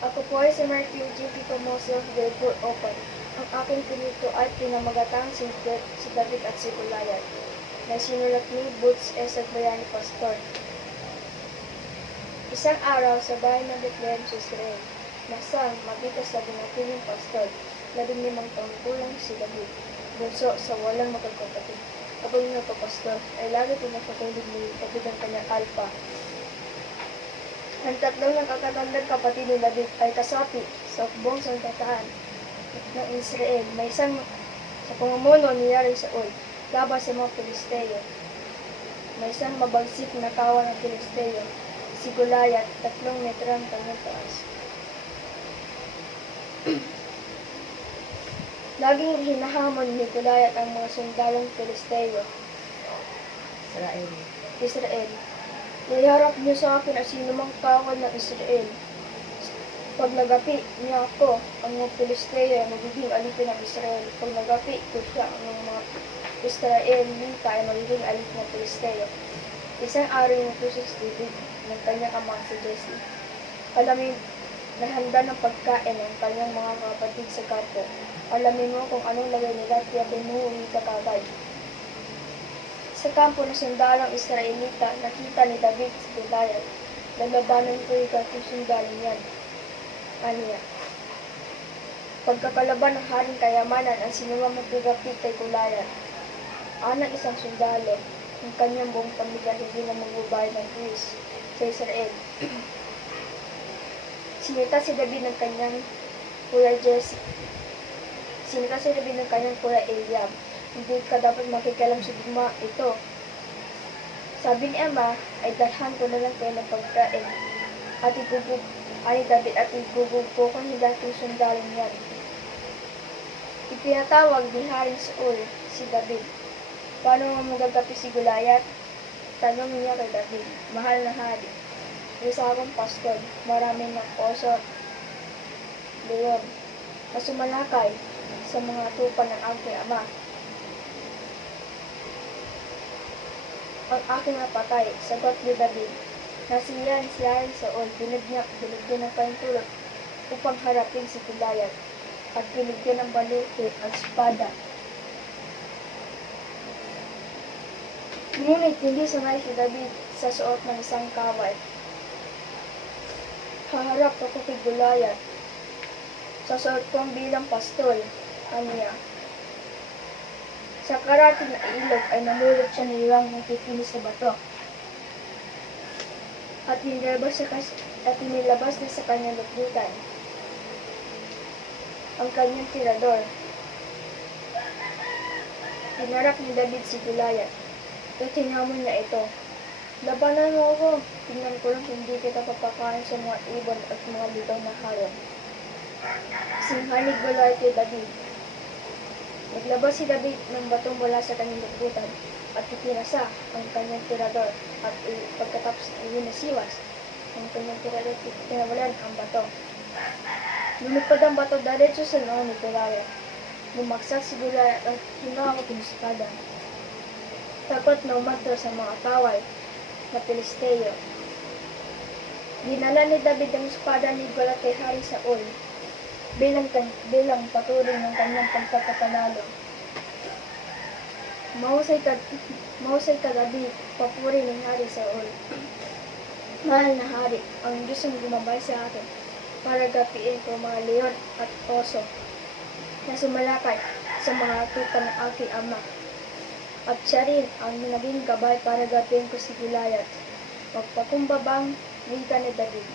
Ako po ay si Matthew G.P. Pomoso, grade 4 open. Ang aking pinito ay pinamagatang si David at si Goliath, na sinulat ni Boots S. Agbayani Pastor. Isang araw sa bahay ng Bethlehem sa Israel, nasang magitas na binatiling pastor, 15 taong gulang si David, bunso sa walang magkakapatid. Kapag nagpapastor, ay lagi pinapatulog ni David ang kanyang alpa. Ang tatlong nakakatandang kapatid ni David ay kasapi sa buong santataan ng Israel. May isang sa pamumuno ni Saul laban sa mga Pilisteo. May isang mabagsik na kawan ng Pilisteo, si Goliath, 3 metrong taas. Laging hinahamon ni Goliath ang mga sundalong Pilisteo. Israel. Iharap niyo sa akin ang sinumang kawan ng Israel. Pag nagapi niya ako, ang mga Pilisteo ay magiging alipin ng Israel. Pag nagapi ko siya, ang mga Israelita ay magiging alipin ng Pilisteo. Isang araw yung puso si David ng kanyang amang si Jesse. Alamin na handa ng pagkain ng kanyang mga kapatid sa kampo. Alamin mo kung anong lagay nila at tiyakin mo uwi ka kagad. Sa kampo ng sundalong Israelita, nakita ni David si Goliath. Lalabanan ko yung gatong sundalong yan. Aniya. Pagkakalaban ng haring kayamanan ang sinumang magpigapit kay Goliath. Anang isang sundalo, ang kanyang buong pamilya hindi na magbabayad ng buwis sa Israel. Sinita si David ng kanyang kuya Jesse. Sinita si David ng kanyang kuya Eliab. Hindi ka dapat makikialam sa digma ito. Sabi ni Ama, ay dalhan ko na lang kayo ng pagkain. At igubog, ani David, at igubog po ko ni dating sundalong yan. Ipinatawag ni Haring Saul si David. Paano mo magagapi si Goliath? Tanong niya kay David, mahal na hari. Isa akong pastor, maraming ng oso, leon, na sumalakay sa mga tupa ng aking ama. Ang aking napatay, sagot ni David, na siya Haring Saul, binigyan ng kanyang tulot upang harapin si Goliath at binigyan ng balete at espada. Ngunit hindi sanay si David sa suot ng isang kaway. Haharap ako kay Goliath. Sasuot kong bilang pastol, aniya. Sa karating na ilog ay namulot siya ng iwang nakikinis sa bato. At inilabas na sa kanyang lukbutan ang kanyang tirador. Tinarap ni David si Goliath. At hinamon niya ito. Labanan mo ako. Tingnan ko lang hindi kita papakain sa mga ibon at mga bitaw na hayop. Singhanig Goliath kay David. Naglabas si David ng batong mula sa kanyang lukbutan at ipinasa ang kanyang tirador at pagkatapos iwinasiwas ang kanyang tirador at pinawalan ang bato. Lumipad ang bato diretso sa noo ni Goliath. Bumagsak si Goliath at hinawak ng espada. Takot na umatro sa mga kaway na Pilisteo. Dinala ni David ang espada ni Goliath kay Haring Saul bilang patuloy ng kanyang pagkakapanalo. Mahusay ka David, papuri ng Haring Saul. Mahal na hari, ang Diyos ang gumabay sa akin para gapiin ko mga leon at oso na sumalakay sa mga tupa ng aking ama. At siya rin ang naging gabay para gapiin ko si Goliath. Magpakumbabang wika ni David.